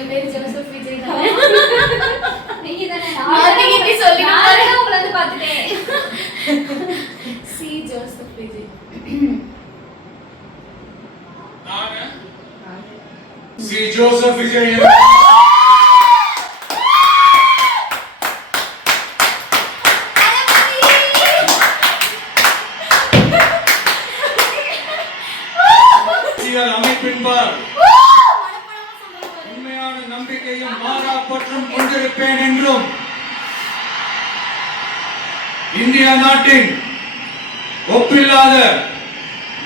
உங்க பேர் ஜோசப் விஜய் தானே? நீங்க தானே மாத்திக்கிட்டு சொல்லி நான் உங்களை வந்து பார்த்துட்டேன். C Joseph Vijay. நானு சி ஜோசப் விஜய். அமைப்பின்பால் உண்மையான நம்பிக்கையும் மாறா பற்றும் கொண்டிருப்பேன் என்றும் இந்திய நாட்டின் ஒப்பில்லாத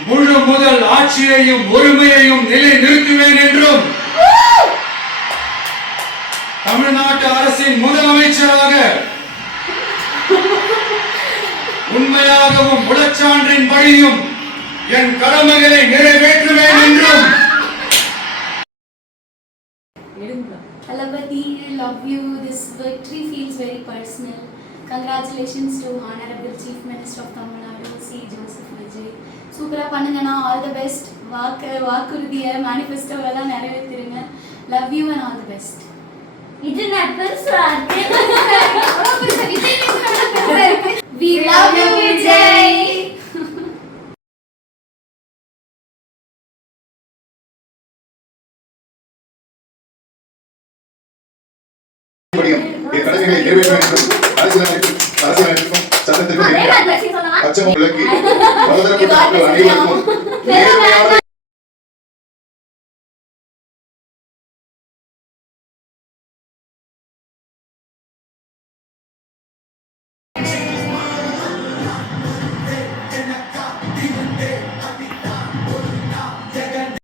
முழு முதல் ஆட்சியையும் உரிமையையும் நிலை நிறுத்துவேன் என்றும் தமிழ்நாட்டு அரசின் முதலமைச்சராக உண்மையாகவும் உளச்சான்றின் வழியும் என் கடமைகளை நிறைவேற்றுவேன் என்றும். Talapati, I love you. This victory feels very personal. Congratulations to Honorable Chief Minister of Tamil Nadu, C. Joseph Vijay. சூப்பரா பண்ணுங்கண்ணா. All the best. வாக்குறுதியை மேனிஃபெஸ்டோ எல்லாம் நிறைவேற்றிருங்க. Love you and all the best. இது நான் பெருசா இருக்கு. அவ்வளவு பெருசா விஜய் பெருசா இருக்கு. We love you Vijay. கடமைகளை நிறைவேற்ற வேண்டும். அரசியலமைப்புக்கும் சட்டத்திற்கும் அச்சமும் விலக்கி பலதரப்பட்ட மக்கள் அனைவருக்கும் நேர்மையான